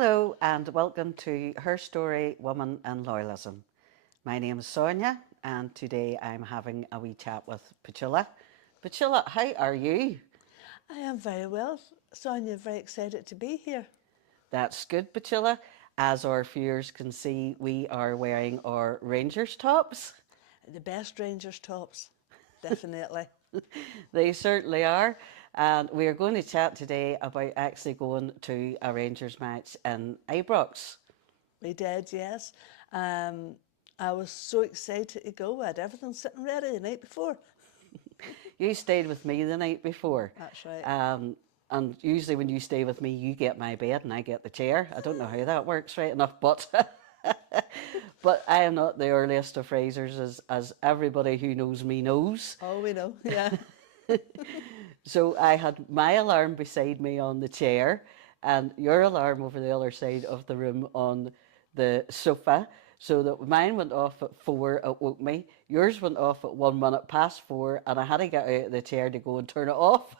Hello and welcome to Her Story, Woman and Loyalism. My name is Sonia and today I'm having a wee chat with Petula. Petula, how are you? I am very well, Sonia. Very excited to be here. That's good, Petula. As our viewers can see, we are wearing our Rangers tops. The best Rangers tops, definitely. They certainly are. And we are going to chat today about actually going to a Rangers match in Ibrox. We did, yes. I was so excited to go. I had everything sitting ready the night before. You stayed with me the night before. That's right. And usually when you stay with me, you get my bed and I get the chair. I don't know how that works right enough, but but I am not the earliest of risers, as everybody who knows me knows. Oh, we know, yeah. So I had my alarm beside me on the chair and your alarm over the other side of the room on the sofa, so that mine went off at 4, it woke me. Yours went off at 1 minute past 4, and I had to get out of the chair to go and turn it off.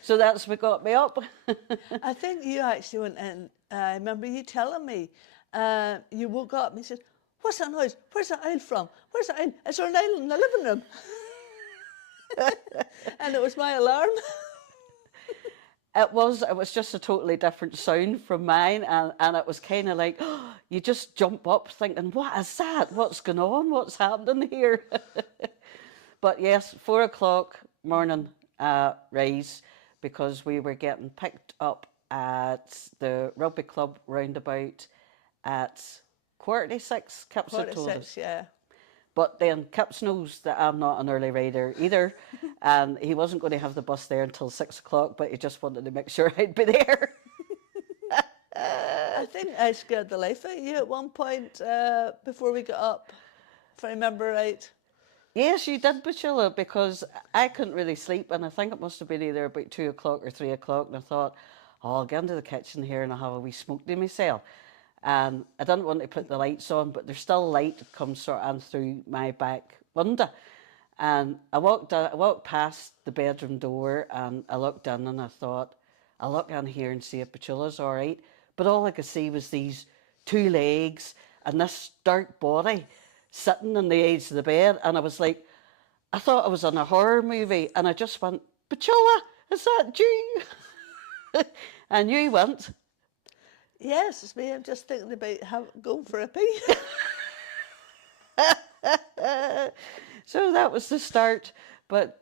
So that's what got me up. I think you actually went in. I remember you telling me. You woke up and you said, "What's that noise? Where's that owl from? Where's that owl? Is there an owl in the living room?" And it was my alarm. It was just a totally different sound from mine, and it was kind of like, you just jump up thinking, what is that? What's going on? What's happening here? But yes, 4 o'clock morning rise, because we were getting picked up at the rugby club roundabout at 5:45. Kips had told us. 46, yeah. But then Kips knows that I'm not an early rider either, and he wasn't going to have the bus there until 6 o'clock, but he just wanted to make sure I'd be there. I think I scared the life out of you at one point before we got up, if I remember right. Yes, you did, Bachilla, because I couldn't really sleep, and I think it must have been either about 2 o'clock or 3 o'clock, and I thought, oh, I'll get into the kitchen here and I'll have a wee smoke to myself. And I didn't want to put the lights on, but there's still light that comes sort of through my back window. And I walked past the bedroom door and I looked in and I thought, I'll look in here and see if Bachilla's all right. But all I could see was these two legs and this dark body sitting on the edge of the bed. And I was like, I thought I was in a horror movie. And I just went, Bachilla, is that you? And you went. Yes, it's me. I'm just thinking about going for a pee. So that was the start. But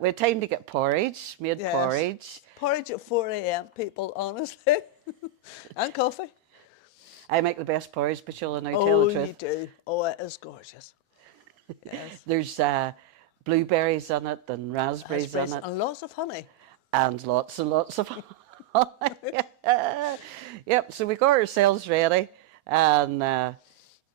we had time to get porridge, made Yes. porridge. Porridge at 4 a.m., people, honestly. And coffee. I make the best porridge, but you'll now tell Oh, the truth. you do. Oh, it is gorgeous. Yes. There's blueberries in it and raspberries in it. And lots of honey. And lots of Yep, so we got ourselves ready and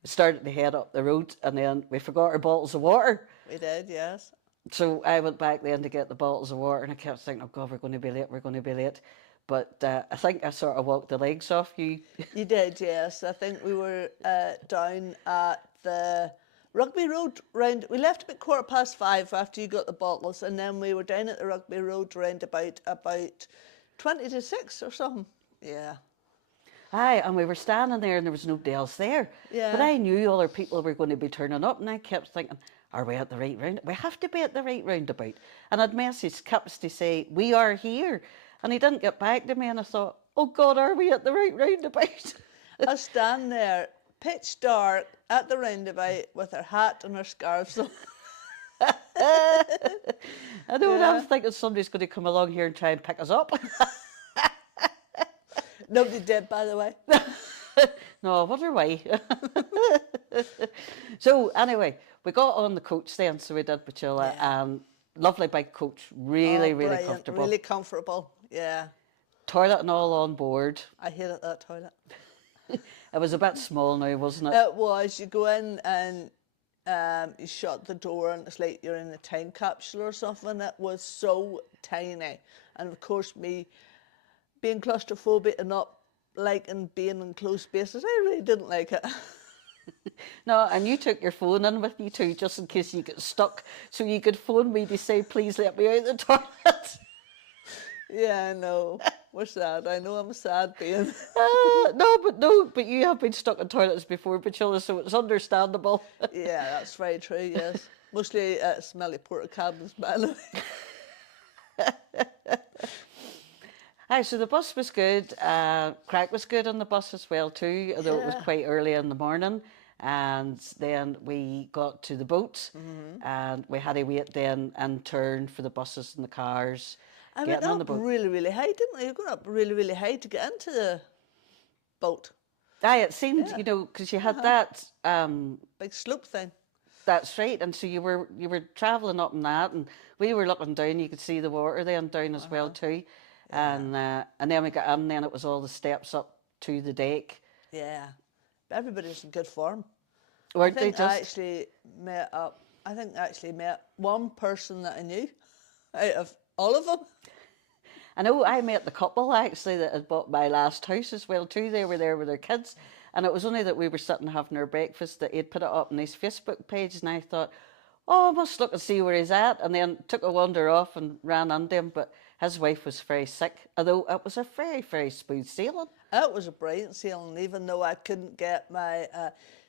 started to head up the road, and then we forgot our bottles of water. We did, yes. So I went back then to get the bottles of water, and I kept thinking, oh God, we're going to be late, we're going to be late. But I think I sort of walked the legs off you. You did, yes. I think we were down at the Rugby Road round. We left about 5:15 after you got the bottles, and then we were down at the Rugby Road round about 20 to 6 or something. Yeah. Aye, and we were standing there and there was nobody else there. Yeah. But I knew other people were going to be turning up, and I kept thinking, are we at the right round? We have to be at the right roundabout. And I'd messaged Kips to say, we are here. And he didn't get back to me, and I thought, oh God, are we at the right roundabout? I stand there, pitch dark, at the roundabout with her hat and her scarf. So I know, and I was Yeah. thinking somebody's going to come along here and try and pick us up. Nobody did, by the way. No, I wonder why. So anyway, we got on the coach then, so we did, Bachilla, Yeah. and lovely big coach, really, Oh, really brilliant, comfortable. Really comfortable, yeah. Toilet and all on board. I hated that toilet. It was a bit small now, wasn't it? It was. You go in and you shut the door and it's like you're in a time capsule or something. It was so tiny. And of course, me being claustrophobic and not liking being in closed spaces, I really didn't like it. No, and you took your phone in with you too, just in case you get stuck, so you could phone me to say, please let me out the toilet. Yeah, I know. We're sad. I know I'm a sad being. No, but you have been stuck in toilets before, Petula, so it's understandable. Yeah, that's very true, yes. Mostly smelly porta cabins, but anyway. Aye, so the bus was good. Crack was good on the bus as well too, although it was Yeah. quite early in the morning. And then we got to the boat, and we had to wait then and turn for the buses and the cars, I went getting on the up boat. really, really high, didn't I? You went up really, really high to get into the boat. Aye, it seemed, Yeah. because you had that. Big slope thing. That's right, and so you were travelling up in that, and we were looking down. You could see the water then down as well too, and then we got in. Then it was all the steps up to the deck, Yeah. But everybody's in good form. weren't they? I think I actually met one person that I knew out of all of them. I know I met the couple actually that had bought my last house as well too. They were there with their kids, and it was only that we were sitting having our breakfast that he'd put it up on his Facebook page, and I thought, oh, I must look and see where he's at, and then took a wander off and ran into him. But his wife was very sick, although it was a very, very smooth sailing. It was a brilliant sailing, even though I couldn't get my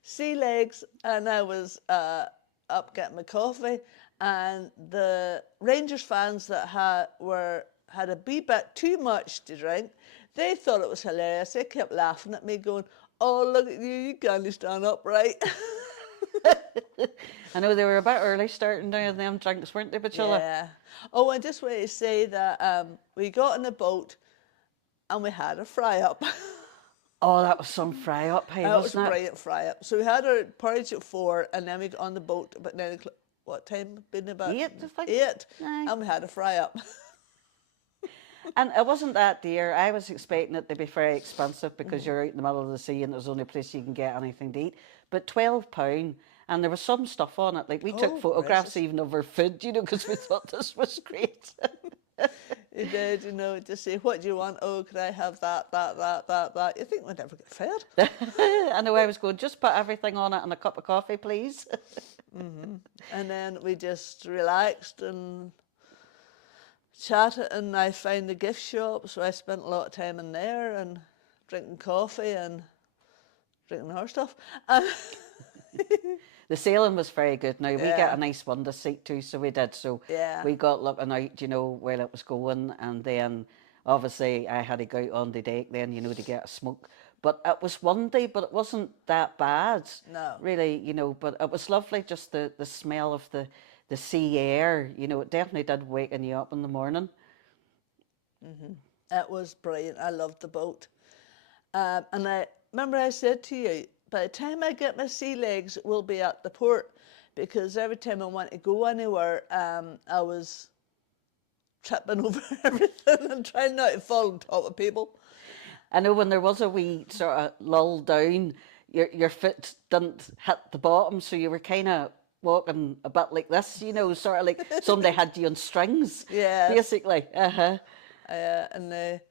sea legs, and I was up getting my coffee, and the Rangers fans that had a wee bit too much to drink, they thought it was hilarious. They kept laughing at me, going, "Oh, look at you! You can't stand upright." I know they were a bit early starting down them drinks, weren't they, Petula? Yeah. Oh, I just want to say that we got in the boat and we had a fry up. Oh, that was some fry up, hey, That was a wasn't it? brilliant fry up. So we had our porridge at 4, and then we got on the boat about 9 o'clock. What time? Been about 8, I think. 8. Aye. And we had a fry up. And it wasn't that dear. I was expecting it to be very expensive because you're out in the middle of the sea and there's only a place you can get anything to eat. But £12, and there was some stuff on it. Like we took Oh, photographs precious. even of our food, because we thought this was great. You did, just say, what do you want? Oh, could I have that? You think we'd never get fed. I know I was going, just put everything on it and a cup of coffee, please. And then we just relaxed and chatted, and I found the gift shop, so I spent a lot of time in there and drinking coffee and drinking our stuff. The sailing was very good. Now, we Yeah. get a nice window seat too, so we did. So Yeah. we got looking out, while it was going. And then, obviously, I had to go out on the deck then, to get a smoke. But it was windy, but it wasn't that bad. No. Really, but it was lovely, just the smell of the sea air. It definitely did waken you up in the morning. It was brilliant. I loved the boat. And I remember I said to you, by the time I get my sea legs, we'll be at the port, because every time I want to go anywhere, I was tripping over everything and trying not to fall on top of people. I know when there was a wee sort of lull down, your foot didn't hit the bottom, so you were kind of walking a bit like this, sort of like somebody had you on strings, Yeah. basically. And the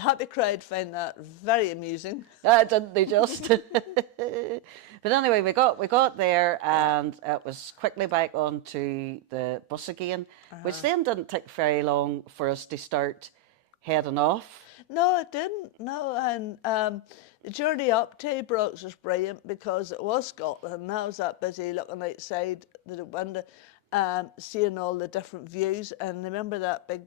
happy crowd found that very amusing. Didn't they just? But anyway, we got there, and it was quickly back onto the bus again, which then didn't take very long for us to start heading off. No, it didn't. No, and the journey up to Ibrox was brilliant because it was Scotland, and I was that busy looking outside the window, seeing all the different views. And remember that big,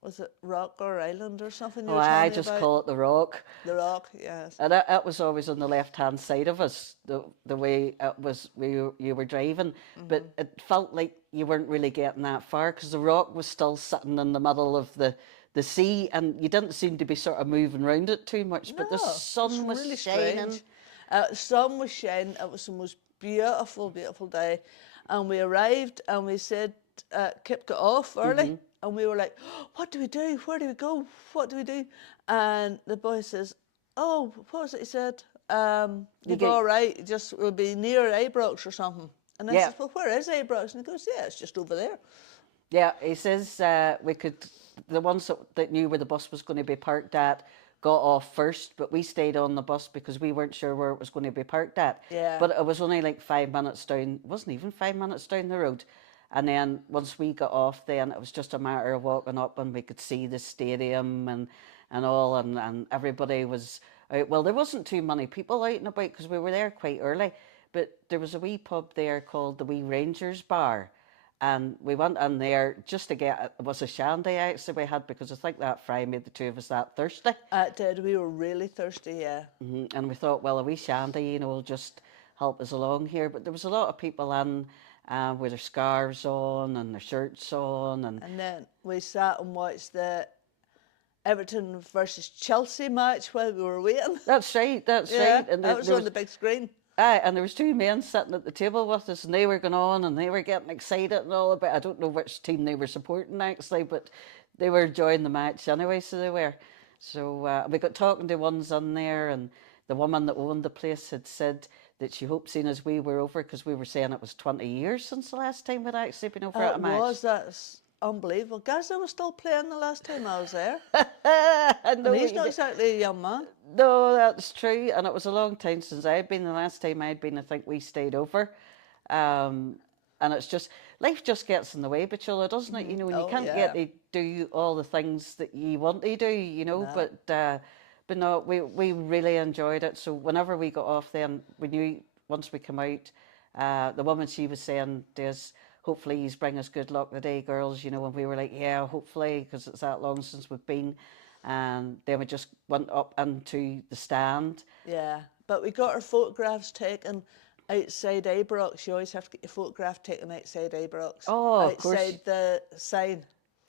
was it rock or island or something? You Oh, were telling I me just about? call it the Rock. The rock, yes. And it was always on the left-hand side of us, the way it was you were driving. But it felt like you weren't really getting that far because the Rock was still sitting in the middle of the sea, and you didn't seem to be sort of moving around it too much. But the No, sun it's was really shining. strange. The sun was shining. It was the most beautiful, beautiful day. And we arrived and we said, Kip got off early. And we were like, what do we do? Where do we go? What do we do? And the boy says, oh, what was it he said? You'll be all right. We'll be near Ibrox or something. And I Yeah. said, well, where is Ibrox? And he goes, yeah, it's just over there. Yeah, he says we could. The ones that knew where the bus was going to be parked at got off first, but we stayed on the bus because we weren't sure where it was going to be parked at. Yeah. But it was only like 5 minutes down. It wasn't even 5 minutes down the road, And then once we got off, then it was just a matter of walking up, and we could see the stadium and all, and everybody was out. Well, there wasn't too many people out and about because we were there quite early, but there was a wee pub there called the Wee Rangers Bar, and we went in there just to get, it was a shandy actually we had, because I think that fry made the two of us that thirsty. It did. We were really thirsty, yeah. And we thought, well, a wee shandy, will just help us along here. But there was a lot of people in with their scarves on and their shirts on. And then we sat and watched the Everton versus Chelsea match while we were waiting. That's right, that's Yeah, right. And that was on the big screen. Aye, and there was two men sitting at the table with us, and they were going on, and they were getting excited and all about. I don't know which team they were supporting actually, but they were enjoying the match anyway, so they were. So we got talking to ones in there, and the woman that owned the place had said that she hoped, seeing as we were over, because we were saying it was 20 years since the last time we'd actually been over at a match. That's unbelievable. Gaza was still playing the last time I was there. And And he's not exactly a young man. No, that's true. And it was a long time since I'd been. The last time I'd been, I think we stayed over. And it's just, life just gets in the way, Petula, doesn't it? And you can't get to do all the things that you want to do, No. But no, we really enjoyed it. So whenever we got off then, we knew once we come out, the woman, she was saying to us, hopefully he's bring us good luck today, girls, and we were like, yeah, hopefully, because it's that long since we've been. And then we just went up into the stand. Yeah, but we got our photographs taken outside Ibrox. You always have to get your photograph taken outside Ibrox. Oh, of course. Outside the sign.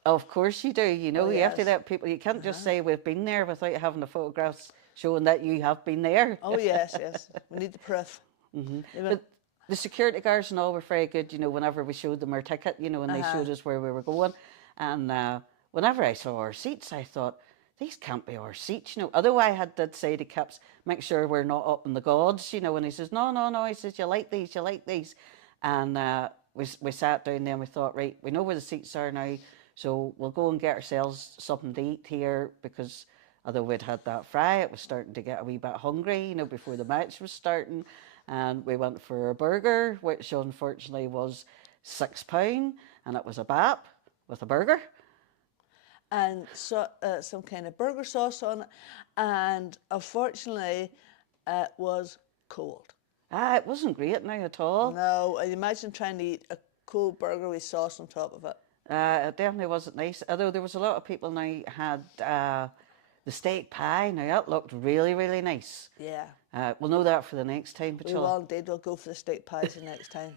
Of course you do. You have to yes. let people, you can't just say we've been there without having the photographs showing that you have been there. Oh, yes, yes. We need the proof. But the security guards and all were very good, whenever we showed them our ticket, and they showed us where we were going. And whenever I saw our seats, I thought, these can't be our seats, Although I did say to Kips, make sure we're not up in the gods, and he says, no, he says, you like these. And we sat down there and we thought, right, we know where the seats are now, so we'll go and get ourselves something to eat here, because although we'd had that fry, it was starting to get a wee bit hungry, before the match was starting. And we went for a burger, which unfortunately was £6, and it was a bap with a burger. And so, some kind of burger sauce on it. And unfortunately, it was cold. It wasn't great now at all. No, and imagine trying to eat a cold burger with sauce on top of it. It definitely wasn't nice. Although there was a lot of people now had the steak pie. Now that looked really, really nice. Yeah. We'll know that for the next time, We Petula. all did. We'll go for the steak pies the next time.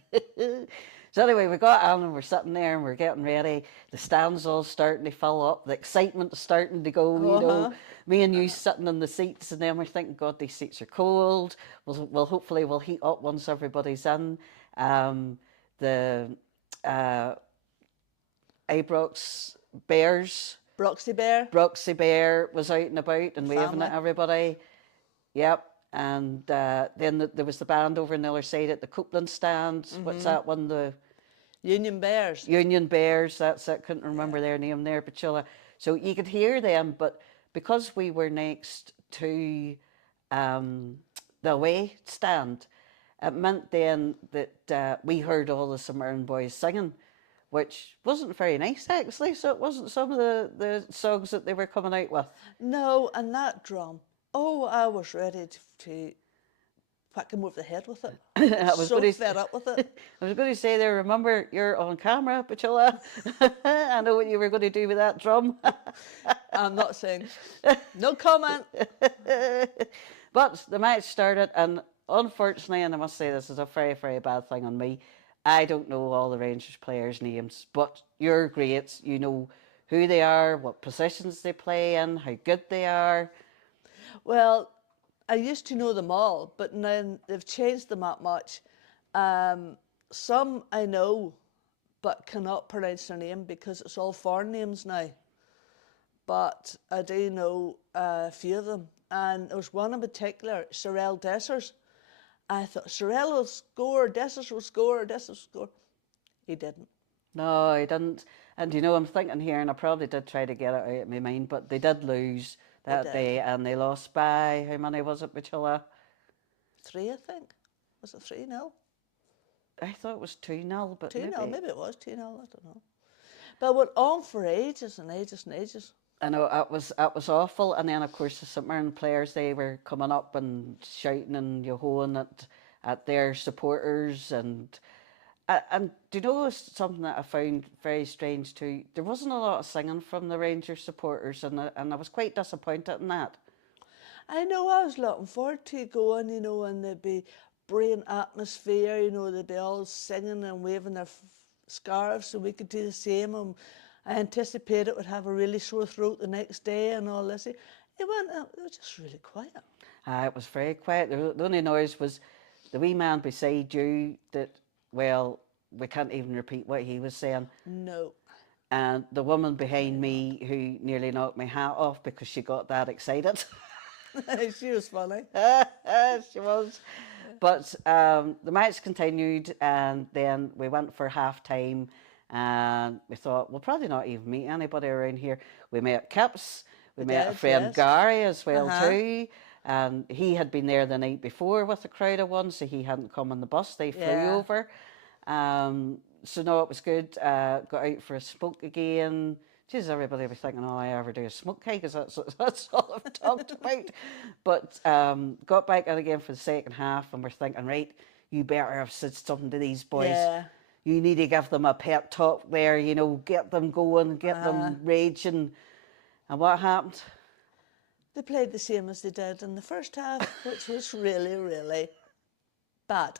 So anyway, we got on and we're sitting there and we're getting ready. The stand's all starting to fill up. The excitement's starting to go, Me and you sitting in the seats, and then we're thinking, God, these seats are cold. We'll hopefully we'll heat up once everybody's in. The Ibrox Bears. Broxy Bear. Broxy Bear was out and about and waving Family. at everybody. Yep. And then there was the band over on the other side at the Copeland stand. What's that one? The Union Bears. Union Bears. That's it. Couldn't remember their name there, Petula. So you could hear them, but because we were next to the away stand, it meant then that we heard all the Samaritan boys singing, which wasn't very nice actually. So it wasn't some of the songs that they were coming out with. No, and that drum. Oh, I was ready to whack him over the head with it. I was so gonna- fed up with it. I was going to say there, remember, you're on camera, Petula. I know what you were going to do with that drum. I'm not saying. No comment. But the match started, and unfortunately, and I must say this is a very, very bad thing on me, I don't know all the Rangers players' names, but you're great. You know who they are, what positions they play in, how good they are. Well, I used to know them all, but now they've changed them that much. Some I know, but cannot pronounce their name because it's all foreign names now. But I do know a few of them. And there was one in particular, Cyril Dessers. I thought, Cyril will score, Dessers will score, Dessers will score. He didn't. No, I didn't. And I'm thinking here, and I probably did try to get it out of my mind, but they did lose that did. day, and they lost by, how many was it, Petula? 3, I think. Was it 3-0? I thought it was 2-0, but 2-0, maybe. maybe it was 2-0, I don't know. But it went on for ages and ages and ages. I know it was awful, and then of course the St Mirren players, they were coming up and shouting and yo-hoing at their supporters, and do you know something that I found very strange too? There wasn't a lot of singing from the Rangers supporters, and I was quite disappointed in that. I know, I was looking forward to going, and there'd be brilliant atmosphere, they'd be all singing and waving their scarves so we could do the same. And I anticipated it would have a really sore throat the next day and all this. It was just really quiet. It was very quiet. The only noise was the wee man beside you that, well, we can't even repeat what he was saying. No. And the woman behind me who nearly knocked my hat off because she got that excited. She was funny. She was. But the match continued, and then we went for half time, and we thought we'll probably not even meet anybody around here. We met Kips, we met a friend, yes. Gary, as well too, and he had been there the night before with a crowd of one, so he hadn't come on the bus. They flew over. So no, it was good. Got out for a smoke again. Jeez, everybody was thinking, oh, I ever do a smoke cake, because that's all I've talked about. But got back in again for the second half, and we're thinking, right, you better have said something to these boys. Yeah. You need to give them a pep talk there, get them going, get them raging. And what happened? They played the same as they did in the first half, which was really, really bad.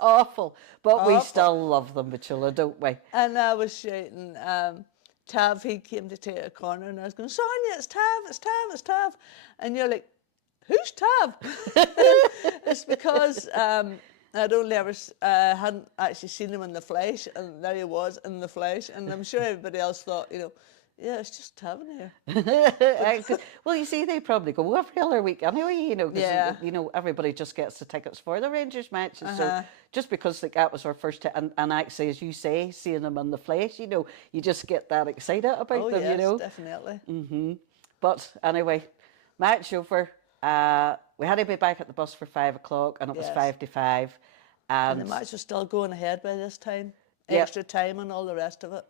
Awful. But we Awful. still love them, Petula, don't we? And I was shouting, Tav, he came to take a corner, and I was going, Sonia, it's Tav, it's Tav, it's Tav. And you're like, who's Tav? It's because I'd only ever, hadn't actually seen him in the flesh, and there he was in the flesh. And I'm sure everybody else thought, yeah, it's just Tav in here. Well, you see, they probably go every other week anyway, because Yeah. everybody just gets the tickets for the Rangers matches. So just because that was our first time, and actually, as you say, seeing them in the flesh, you just get that excited about them, yes, definitely. But anyway, match over. We had to be back at the bus for 5 o'clock, and it was 5 to 5. And the match was still going ahead by this time. Extra time and all the rest of it.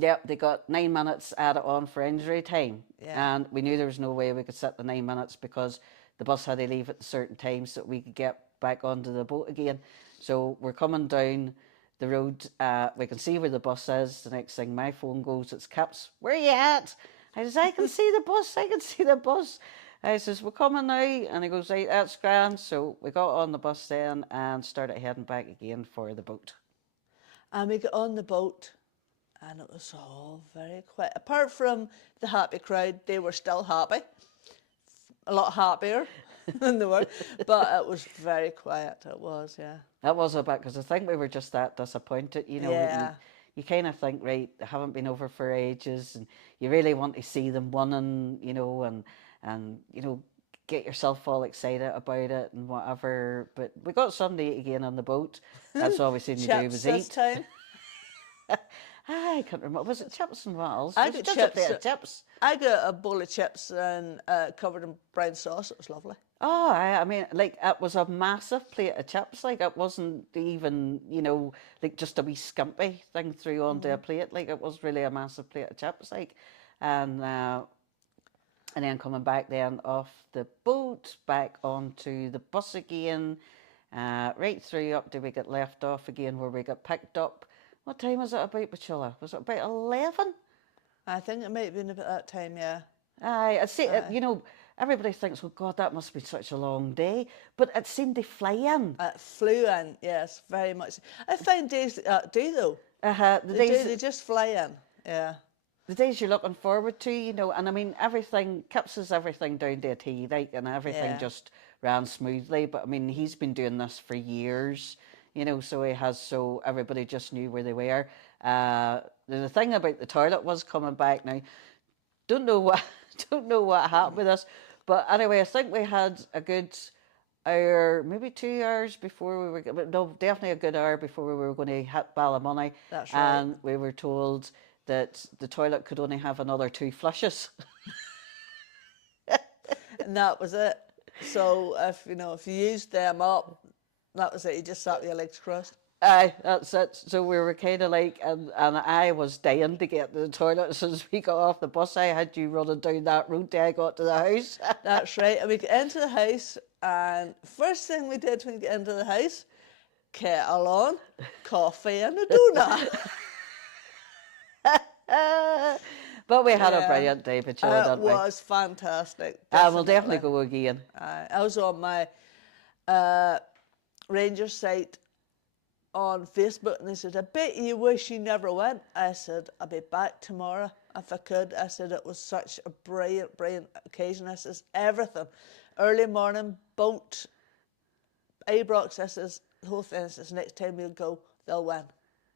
Yep, they got 9 minutes added on for injury time. Yeah. And we knew there was no way we could sit the 9 minutes because the bus had to leave at a certain time so that we could get back onto the boat again. So we're coming down the road. We can see where the bus is. The next thing, my phone goes, it's Kips. Where are you at? I says, I can see the bus. I can see the bus. I says, we're coming now. And he goes, right, that's grand. So we got on the bus then and started heading back again for the boat. And we got on the boat. And it was all very quiet. Apart from the happy crowd, they were still happy. A lot happier than they were. But it was very quiet. It was, yeah. That was a bit, because I think we were just that disappointed, Yeah. You kind of think, right, they haven't been over for ages, and you really want to see them winning, and get yourself all excited about it and whatever. But we got something to eat again on the boat. That's all we seemed to do was this eat. time. I can't remember. Was it chips and what else? I Just got a chips. bit of chips. I got a bowl of chips and covered in brown sauce. It was lovely. Oh, I mean, it was a massive plate of chips. It wasn't even, just a wee skimpy thing through onto a plate. It was really a massive plate of chips. And then coming back then off the boat, back onto the bus again, right through up till we get left off again, where we got picked up. What time was it about, Petula? Was it about 11? I think it might have been about that time, yeah. I see, everybody thinks, oh God, that must be such a long day. But it seemed to fly in. It flew in, yes, very much. I find days like that do, though. They just fly in, yeah. The days you're looking forward to, and I mean, everything, Kips is everything down to a T, and everything just ran smoothly. But I mean, he's been doing this for years, so he has, so everybody just knew where they were. The thing about the toilet was coming back now. Don't know what happened with us, but anyway, I think we had a good hour, maybe 2 hours before we were, no, definitely a good hour before we were going to hit Ballymoney. That's right. And we were told that the toilet could only have another 2 flushes. And that was it. So if you used them up, that was it. You just sat with your legs crossed. Aye, that's it. So we were kind of like, and I was dying to get to the toilet as soon as we got off the bus. I had you running down that road till I got to the house. That's right. And we get into the house, and first thing we did when we get into the house, kettle on, coffee and a donut. But we had a Yeah. brilliant day, Petula, It didn't we? was fantastic. We'll definitely go again. I was on my ranger site on Facebook, and they said, I bet you wish you never went. I said, I'll be back tomorrow if I could. I said, it was such a brilliant, brilliant occasion. I says, everything. Early morning, boat, Ibrox. I says, the whole thing. I says, next time we'll go, they'll win.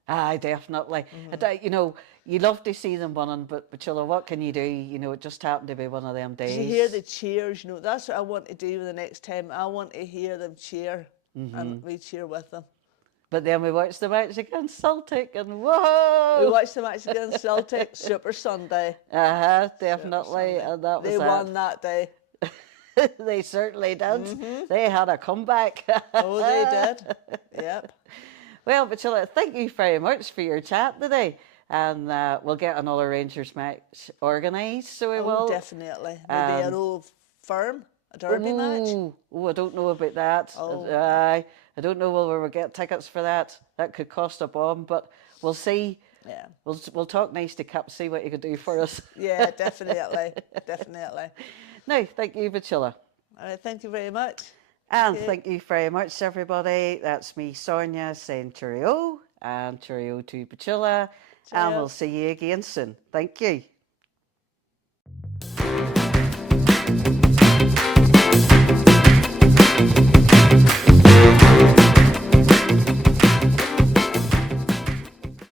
Aye, definitely. You know, you love to see them winning, but Petula, what can you do? You know, it just happened to be one of them days. To hear the cheers, you know, that's what I want to do the next time. I want to hear them cheer, and we cheer with them. But then we watched the match against Celtic, and whoa! We watched the match against Celtic, Super Sunday. Definitely, and that was They won that day. They certainly did. They had a comeback. Oh, they did. Yep. Well, Petula, thank you very much for your chat today. And we'll get another Rangers match organised, so we will. Definitely. Maybe an old firm, a derby match. Oh, I don't know about that. I don't know whether we'll get tickets for that. That could cost a bomb, but we'll see. Yeah. We'll talk nice to Cap, see what you can do for us. Yeah, definitely. Definitely. No, thank you, Petula. All right, thank you very much. And thank you very much, everybody. That's me, Sonia, saying cheerio, and cheerio to Petula. And we'll see you again soon. Thank you.